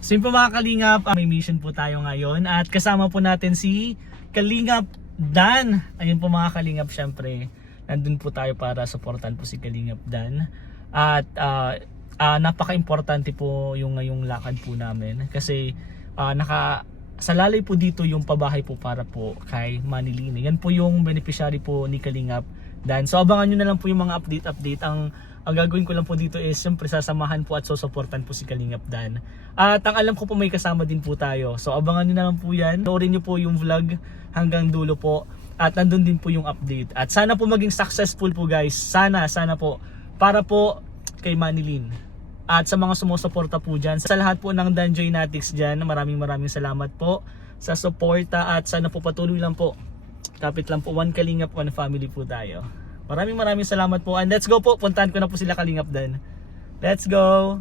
So yun po mga Kalingap, may mission po tayo ngayon at kasama po natin si Kalingap Dan. Ayun po mga Kalingap, syempre nandun po tayo para supportan po si Kalingap Dan. At napaka-importante po yung ngayong lakad po namin kasi nakasalalay po dito yung pabahay po para po kay Manilyn. Yan po yung beneficiary po ni Kalingap Dan. So abangan nyo na lang po yung mga update. Ang gagawin ko lang po dito is siyempre sasamahan po at susuportan po si Kalingap Dan. At ang alam ko po may kasama din po tayo. So abangan nyo na lang po yan. Noorin nyo po yung vlog hanggang dulo po. At nandun din po yung update. At sana po maging successful po guys. Sana po. Para po kay Manilyn. At sa mga sumusuporta po dyan. Sa lahat po ng Danjoy Natics dyan. Maraming salamat po sa suporta. At sana po patuloy lang po. Kapit lang po. One Kalingap, one family po tayo. Maraming salamat po. And let's go po. Puntahan ko na po sila Kalingap Dan. Let's go.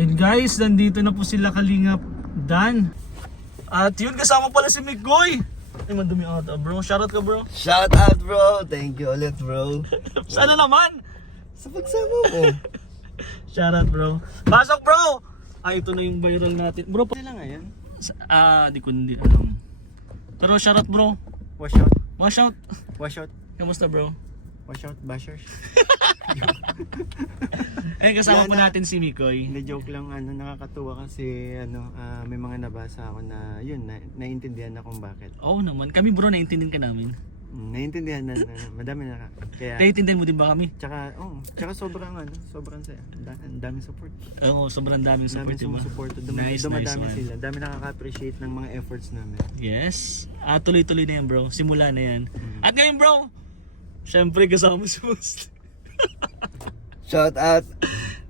And guys, nandito na po sila Kalingap Dan. At yun, kasama pala si Mikoy. Ay, mandumi ata bro. Shoutout ka bro. Shout out bro. Thank you ulit bro. Sana naman. Sa pagsama mo. Shoutout bro. Pasok bro. Ay, ito na yung viral natin. Bro, pa Sila ngayon. di ko alam. Pero shoutout bro. Wash out. Wash out. Wash out. Kamusta bro? Wash out bashers. Ayun, kasama po natin si Mikoy. Hindi, joke lang, nakakatuwa kasi may mga nabasa ako na yun, naiintindihan na kung bakit. Oo naman. Kami bro, naiintindihan ka namin. Naiintindihan na madami na kaya Naiintindihan mo din ba kami? tsaka sobrang saya. Ang daming support. Oo, sobrang daming support. Daming sumusuporta. Dumadami sila. Dami nakaka-appreciate ng mga efforts namin. Yes. Tuloy-tuloy na yan bro. Simula na yan. At ngayon bro, syempre kasama si Boss. Shout out.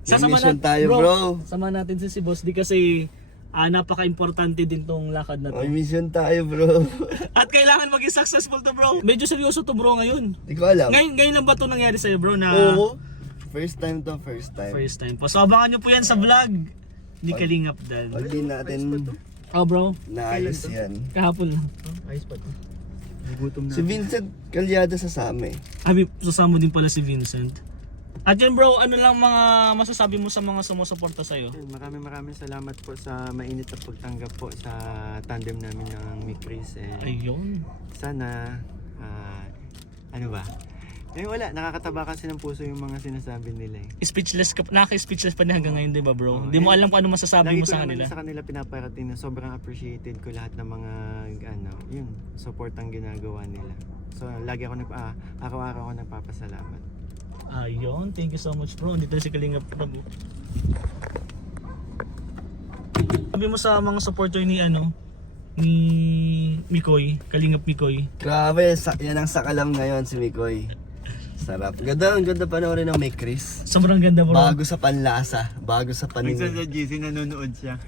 Mission tayo bro. Sama natin si Boss di kasi napaka-importante din tong lakad na to. May mission tayo bro. At kailangan maging successful to bro. Medyo seryoso to bro ngayon. Hindi ko alam. Ngayon lang ba to nangyari sa'yo bro na Oo. First time. first time po. So abangan nyo po yan sa vlog ni Kalingap Dan. Wag din natin Oh bro, naayos yan. kahapon lang. Ayos pa to. Nagutom na. Si Vincent Calyada sasama eh. Sasama din pala si Vincent. At yan bro, ano lang mga masasabi mo sa mga sumusuporta sa'yo? Maraming salamat po sa mainit na pagtanggap po sa tandem namin ng Mikris. Ayun. Sana, wala, nakakataba kasi ng puso yung mga sinasabi nila eh. Speechless ka, nakaka-speechless pa na hanggang ngayon, di ba bro? Di mo alam kung ano masasabi mo sa kanila. Lagi ko naman sa kanila pinaparating na sobrang appreciated ko lahat ng mga, support ang ginagawa nila. So, lagi ako araw-araw ako nagpapasalamat. Ayun, thank you so much bro. Dito si Kalingap bro. Sabi mo sa mga supporter ni ni Mikoy, Kalingap Mikoy. Grabe, yan ang sakalam ngayon si Mikoy. Sarap. Ang ganda panoorin ng Mikris. Sobrang ganda bro. Bago sa panlasa, bago sa paningin. Minsan sa GC nanonood siya.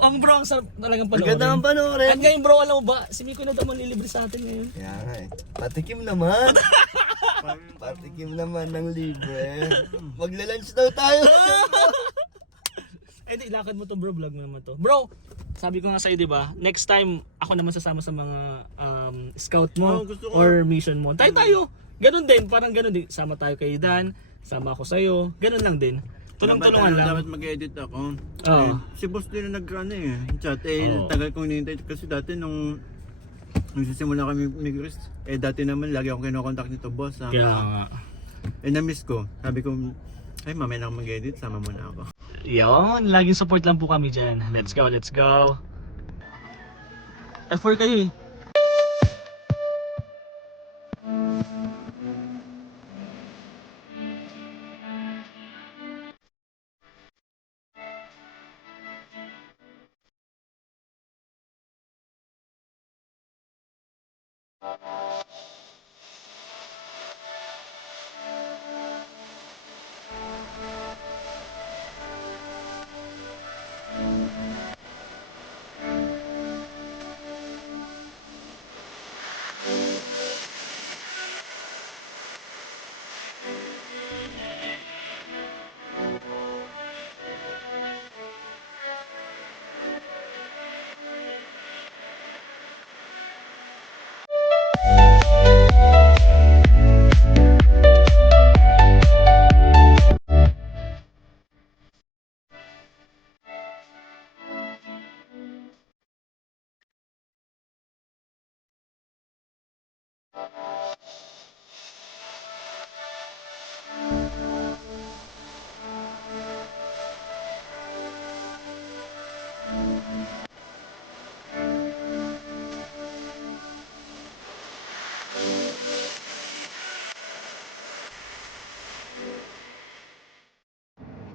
Ang bro, ang sarap talagang panoorin. Maganda ang panoorin. At ngayon bro, alam mo ba, si Mikoy na naman nilibre sa atin ngayon. Kaya nga eh. Patikim naman. Patikim naman ng libre. Magla-lunch daw tayo. Di, ilakad mo to bro, vlog mo naman to. Bro, sabi ko nga sa'yo, di ba? Next time, ako naman sasama sa mga scout mo gusto ko. or mission mo. Tayo. Ganun din, parang ganun din. Sama tayo kay Dan, sama ako sa'yo. Ganun lang din. Tulong-tulungan lang. Dapat mag-edit ako. Oo. Si boss din na chat. Oo. Tagal kong hinihintay. Kasi dati nung nagsisimula kami Migros, dati naman lagi akong kinokontakt nito boss. Kaya nga. Na-miss ko. Sabi ko, ay mamaya na ako mag-edit, sama mo na ako. Yun, laging support lang po kami dyan. Let's go. F4 kayo eh.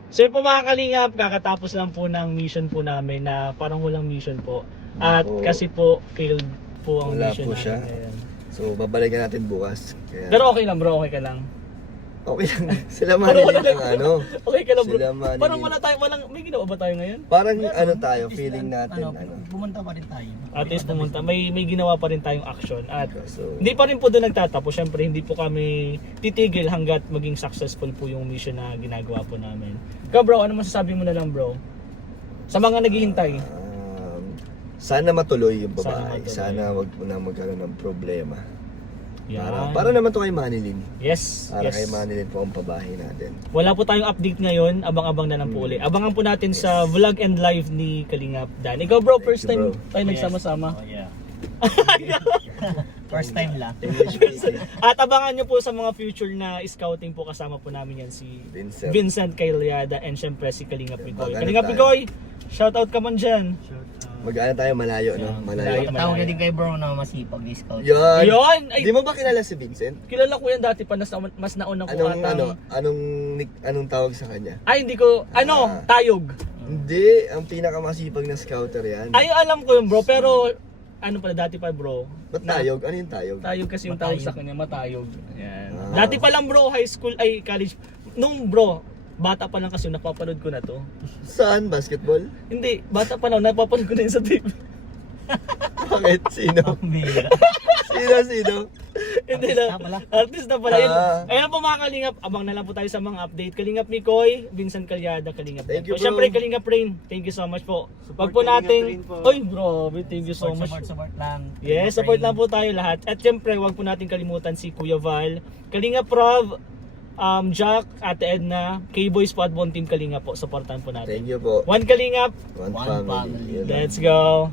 So yun po mga kalingap, kakatapos lang po ng mission po namin na parang walang mission po. At Oo. kasi po failed po ang Wala mission po namin siya. ngayon. So, babalikan natin bukas. Kaya, Pero okay lang bro, okay ka lang. okay lang. Sila manilin ang ano. Okay ka lang bro. Sila manilin. Parang wala tayo, may ginawa ba tayo ngayon? Parang ano tayo, feeling natin. Ano. Pumunta pa rin tayo. At least pumunta, may ginawa pa rin tayong action. At So, hindi pa rin po doon nagtatapos. Siyempre, hindi po kami titigil hanggat maging successful po yung mission na ginagawa po namin. Ikaw bro, ano masasabi mo na lang bro? Sa mga naghihintay. sana matuloy yung Sana babae. matuloy. Sana wag mo na magkaroon ng problema. Yan. Para naman to kay Manilin. Yes, Para yes. kay Manilin po ang pabahay natin. Wala po tayong update ngayon. Abang-abang na lang po ulit. Abangan po natin sa vlog and live ni Kalingap Dan. Ikaw bro, first Thank you, time bro. tayo nagsama-sama. Oh, yeah. First time lang. English speaking. At abangan nyo po sa mga future na scouting po, kasama po namin yan si Vincent. Vincent Kayliada and syempre si Kalingap Picoy. Magano Kalingap tayo? Picoy, shoutout ka man dyan. Mag-ano tayo malayo, no? Malayo. Malayo. Tawag na din kay bro na masipag ni scout. Yan. Ayun! Ay, Di mo ba kilala si Vincent? kilala ko yan dati pa, mas nauna ko Anong tawag sa kanya? Ay, hindi ko, tayog. Hindi, ang pinakamasipag na scouter yan. Ay, alam ko yun bro, pero ano pala dati pa bro. Ba't tayog? Ano yung tayog? Tayog kasi yung tawag sa kanya, matayog. Yan. Ah. Dati pa lang bro, high school, ay college. Nung bro, bata pa lang kasi napapanood ko na to. Saan? Basketball? Hindi, bata pa lang, napapanood ko na yun sa TV. Bakit? Sino? Sino? Hindi na. Artist na pala yun. Ah. Ayan po mga Kalingap, abang na lang po tayo sa mga update. Kalingap Mikoy, Vincent Calyada, Kalingap. Thank you, po. bro. Siyempre Kalingap Rain, thank you so much po. Wag po Kalingap nating, Rain po. oy bro, thank you so much. Support lang. Yes, support lang po tayo lahat. At siyempre, wag po natin kalimutan si Kuya Val, Kalingap Rob, Jack, Ate Edna, K-Boys po at Bon Team Kalingap po. Supportan po natin. Thank you po. One Kalingap, One One family. family. Yun lang. let's go.